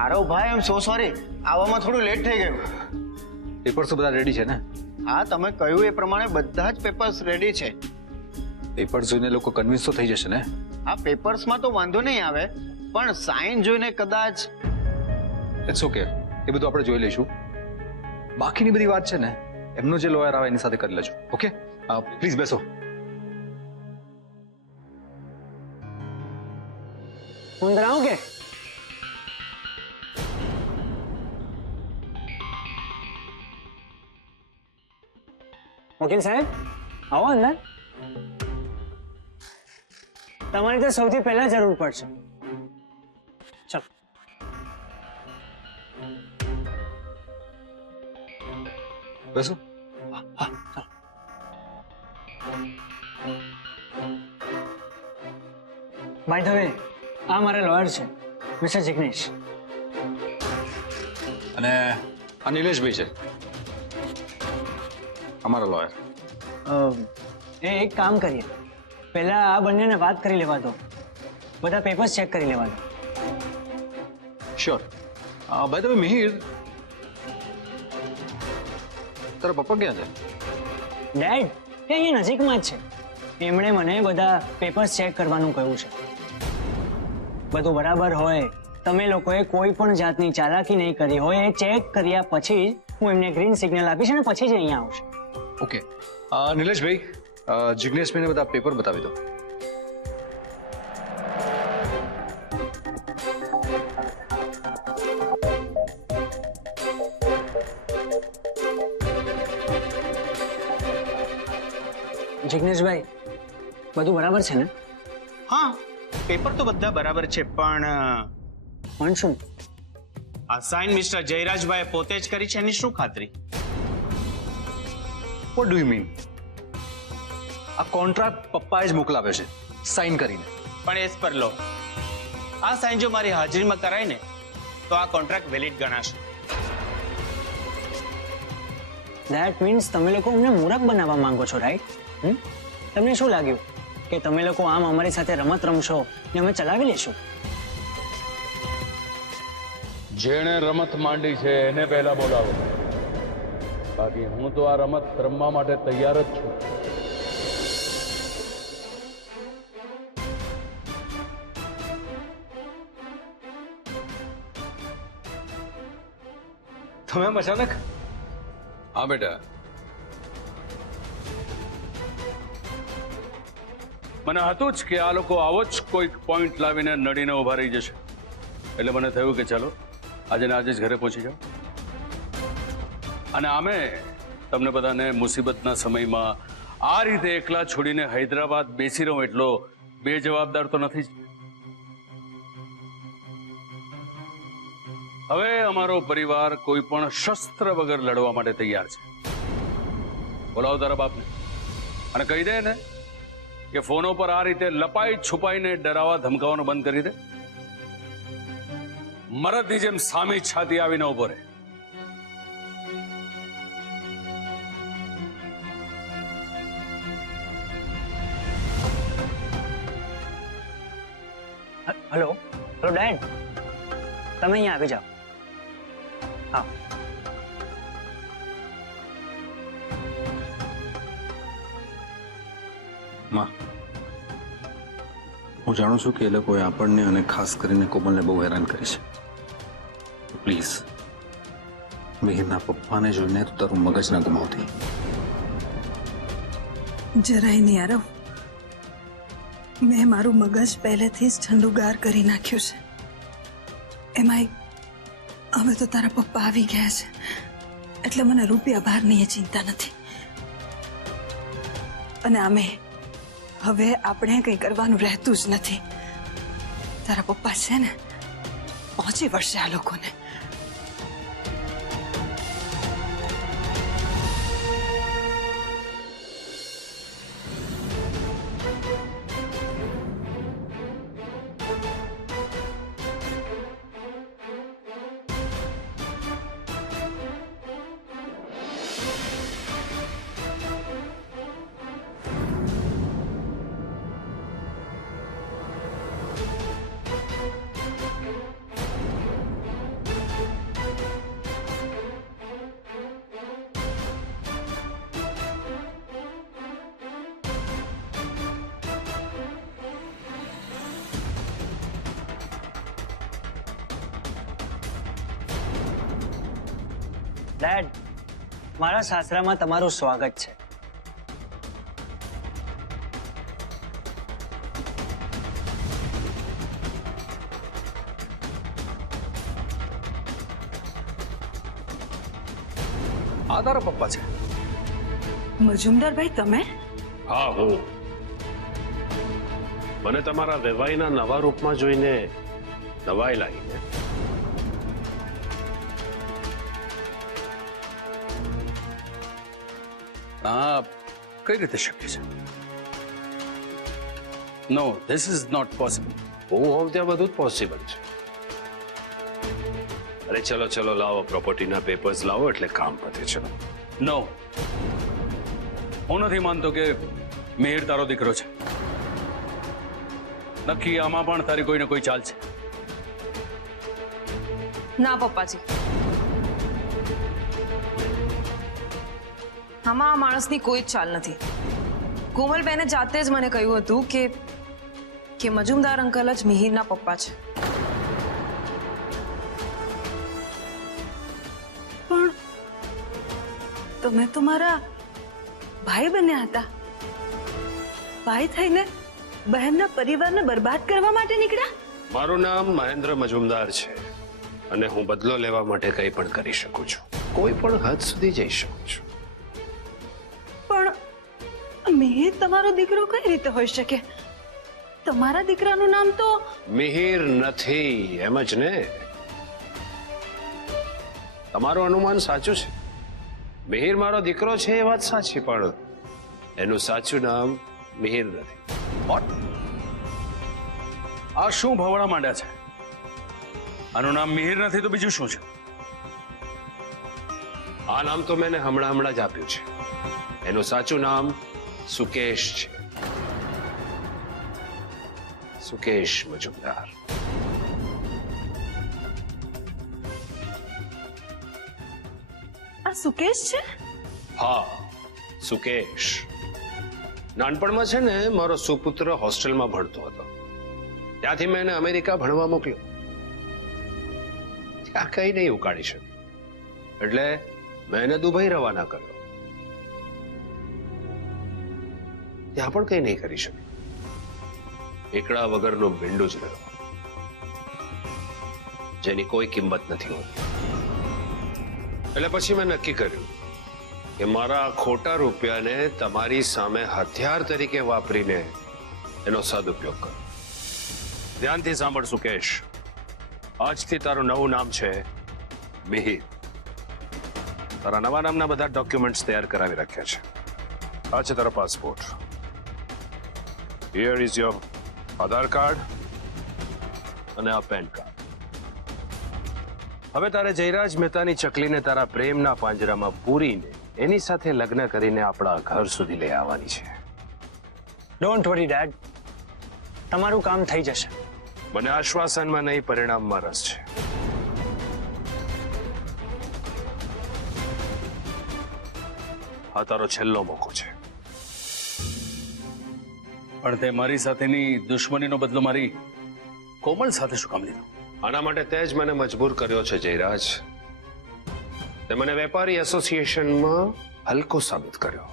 આરવ ભાઈ એમ સો સોરી, આવવામાં થોડું લેટ થઈ ગયું. પેપર્સ તો બધા રેડી છે ને? હા, તમે કહ્યું એ પ્રમાણે બધા જ પેપર્સ રેડી છે. પેપર્સ જોઈને લોકો કન્વિન્સ તો થઈ જશે ને? હા, પેપર્સમાં તો વાંધો નહીં આવે, પણ સાઇન જોઈને કદાચ. ઇટ્સ ઓકે, એ બધું આપણે જોઈ લઈશું. બાકીની બધી વાત છે ને એમનો જે લોયર આવે એની સાથે કરી લેજો. ઓકે, પ્લીઝ બેસો. અંદર આવું કે? વકીલ સાહેબ આવો અંદર. તમારી તો સૌથી પહેલા જરૂર પડશે. ચલો. બેસો. બાય ધ વે, આ મારા લોયર છે મિસ્ટર જિગ્નેશ. અને આ નિલેશભાઈ છે અમારા લોયર. એક કામ કરીએ, પહેલા આ બંનેને વાત કરી લેવા દો, બધા પેપર્સ ચેક કરી લેવા દો. Sure. By the way Mihir, તારા પપ્પા ક્યાં છે? ડેડ એ અહીંયા નજીકમાં જ છે. એમણે મને બધા પેપર્સ ચેક કરવાનું કહ્યું છે. બધું બરાબર હોય, તમે લોકોએ કોઈ પણ જાતની ચાલાકી નહીં કરી હોય, એ ચેક કર્યા પછી જ હું એમને ગ્રીન સિગ્નલ આપીશ અને પછી જ અહીંયા આવશે. ઓકે નિલેશભાઈ, જિગ્નેશભાઈને બધા પેપર બતાવી દો. જિગ્નેશભાઈ, બધું બરાબર છે ને? હા, પેપર તો બધા બરાબર છે, પણ શું? આ સાઇન મિસ્ટર જયરાજભાઈ પોતે જ કરી છે એની શું ખાતરી? What do you mean? આ કોન્ટ્રાક્ટ પપ્પાએ જ મોકલાવ્યો છે સાઇન કરીને. પણ એસ પર લો, આ સાઇન જો મારી હાજરીમાં કરાય ને તો આ કોન્ટ્રાક્ટ વેલિડ ગણાશે. ધેટ મીન્સ તમે લોકો અમને મૂરખ બનાવવા માંગો છો, રાઈટ? તમને શું લાગ્યું કે તમે લોકો આમ અમારી સાથે રમત રમશો ને અમે ચલાવી લેશું? જેણે રમત માંડી છે એને પહેલા બોલાવો, બાકી હું તો આ રમત રમવા માટે તૈયાર જ છું. તમે એમ અચાનક? હા બેટા, મને હતું જ કે આ લોકો આવો જ કોઈક પોઈન્ટ લાવીને નડીને ઉભા રહી જશે, એટલે મને થયું કે ચાલો આજે ને આજે જ ઘરે પહોંચી જાઓ. અને આમે તમને બધાને મુસીબતના સમયમાં આ રીતે એકલા છોડીને હૈદરાબાદ બેસી રહું એટલો બેજવાબદાર તો નથી જ. હવે અમારો પરિવાર કોઈ પણ શસ્ત્ર વગર લડવા માટે તૈયાર છે. બોલાવો તારા બાપને અને કહી દે ને કે ફોનો પર આ રીતે લપાઈ છુપાઈને ડરાવા ધમકાવવાનું બંધ કરી દે. મરદની જેમ સામી છાતી આવીને ઉભો રહે. હેલો હેલો ડેડ, તમે અહીંયા આવી જાઓ. હા. માં, હું જાણું છું કે એ લોકોએ આપણને અને ખાસ કરીને કોમલને બહુ હેરાન કરી છે. પ્લીઝ મિહિરના પપ્પાને જોઈને તું તારું મગજ ના ગુમાવતી. જરાય નહીં આરવ, મેં મારું મગજ પહેલેથી જ ઠંડુગાર કરી નાખ્યું છે. એમાંય હવે તો તારા પપ્પા આવી ગયા છે એટલે મને રૂપિયા બહારની એ ચિંતા નથી. અને આમે હવે આપણે કંઈ કરવાનું રહેતું જ નથી. તારા પપ્પા છે ને પહોંચી વળશે આ લોકોને. ડેડ, મારા સાસરામાં તમારું સ્વાગત છે. આ તારા પપ્પા છે? મજુમદારભાઈ તમે? હા, હું. મને તમારા વેવાઈના નવા રૂપમાં જોઈને નવાઈ લાગી ને. આ કઈ રીતે શક્ય છે? નો, ધીસ ઇઝ નોટ પોસિબલ. હું હોઉં ત્યાં બધું જ પોસિબલ છે. અરે ચલો ચલો લાવો, પ્રોપર્ટીના પેપર્સ લાવો એટલે કામ પતે. ચલો. નો, હું નથી માનતો કે મિહિર તારો દીકરો છે. નક્કી આમાં પણ તારી કોઈને કોઈ ચાલ છે. ના પપ્પાજી, આમાં આ માણસની કોઈ જ ચાલ નથી. કોમલબેને જાતે જ મને કહ્યું હતું કે મજુમદાર અંકલ જ મિહિરના પપ્પા છે. પણ તમે તો મારા ભાઈ બન્યા હતા. ભાઈ થઈને બહેનના પરિવારને બરબાદ કરવા માટે નીકળ્યા. મારું નામ મહેન્દ્ર મજુમદાર છે અને હું બદલો લેવા માટે કંઈ પણ કરી શકું છું. કોઈ પણ હદ સુધી જઈ શકું છું. પણ મિહિર તમારો દીકરો કઈ રીતે હોઈ શકે? તમારા દીકરાનું નામ તો મિહિર નથી, એમ જ ને. તમારું અનુમાન સાચું છે. મિહિર મારો દીકરો છે એ વાત સાચી, પણ એનું સાચું નામ મિહિર નથી. આ શું ભવડા માંડ્યા છે? આનું નામ મિહિર નથી તો બીજું શું છે? આ નામ તો મેં હમણાં જ આપ્યું છે. એનું સાચું નામ સુકેશ છે. સુકેશ મજુમદાર. આ સુકેશ છે? હા, સુકેશ. નાનપણમાં છે ને મારો સુપુત્ર હોસ્ટેલમાં ભણતો હતો. ત્યાંથી મેં એને અમેરિકા ભણવા મોકલ્યો. ત્યાં કઈ નહીં ઉકાળી શક્યો એટલે મેં એને દુબઈ રવાના કર્યો. ત્યાં પણ કઈ નહીં કરી શક્યો. એકડા વગરનો ભીંડું જ રહ્યો, જેની કોઈ કિંમત નથી હોતી. એટલે પછી મેં નક્કી કર્યું કે મારા ખોટા રૂપિયાને તમારી સામે હથિયાર તરીકે વાપરીને એનો સદુપયોગ કરો. ધ્યાનથી સાંભળ સુકેશ, આજથી તારું નવું નામ છે મિહિર. તારા નવા નામના બધા ડોક્યુમેન્ટ્સ તૈયાર કરાવી રાખ્યા છે. આ છે તારો passport. Here is your Aadhaar card અને આ પેન કાર્ડ. હવે તારે જયરાજ મહેતાની ચકલીને તારા પ્રેમના પાંજરામાં પૂરીને એની સાથે લગ્ન કરીને આપણા ઘર સુધી લઈ આવવાની છે. ડોન્ટ વરી ડેડ, તમારું કામ થઈ જશે. મને આશ્વાસનમાં નહીં, પરિણામમાં રસ છે. આ તારો છેલ્લો મોકો છે. પણ તે મારી સાથેની દુશ્મનીનો બદલો મારી કોમલ સાથે શું કામ લીધો? આના માટે તે જ મને મજબૂર કર્યો છે જયરાજ. તે મને વેપારી એસોસિએશનમાં હલકો સાબિત કર્યો.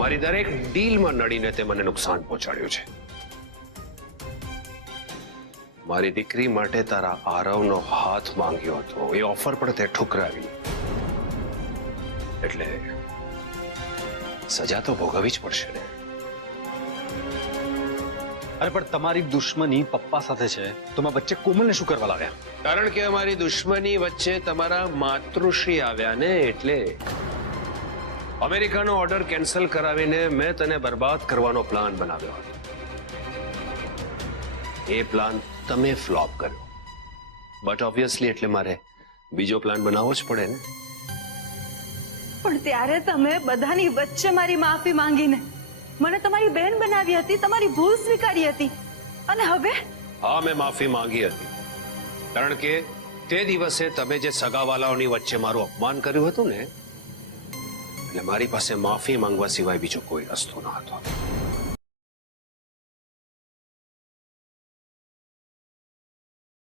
મારી દરેક ડીલમાં નડીને તે મને નુકસાન પહોંચાડ્યું છે. મારી દીકરી માટે તારા આરવનો હાથ માંગ્યો હતો, એ ઓફર પણ તે ઠુકરાવી. એટલે સજા તો ભોગવવી જ પડશે ને. અરે પણ તમારી દુશ્મની પપ્પા સાથે છે તો મેં વચ્ચે કોમલને શું કરવા લાવ્યા? કારણ કે અમારી દુશ્મની વચ્ચે તમારા માતૃશ્રી આવ્યા ને, એટલે અમેરિકાનો ઓર્ડર કેન્સલ કરાવીને મેં તને બરબાદ કરવાનો પ્લાન બનાવ્યો હતો. એ પ્લાન તમે ફ્લોપ કર્યો. બટ ઓબ્વિયસલી એટલે મારે બીજો પ્લાન બનાવવો જ પડે ને. પણ ત્યારે તમે બધાની વચ્ચે મારી માફી માંગીને મને તમારી બહેન બનાવી હતી, તમારી ભૂલ સ્વીકારી હતી. અને હવે હા, મેં માફી માંગી હતી. કારણ કે તે દિવસે તમે જે સગાવાલાઓની વચ્ચે મારું અપમાન કર્યું હતું ને, એટલે મારી પાસે માફી માંગવા સિવાય બીજો કોઈ રસ્તો ન હતો.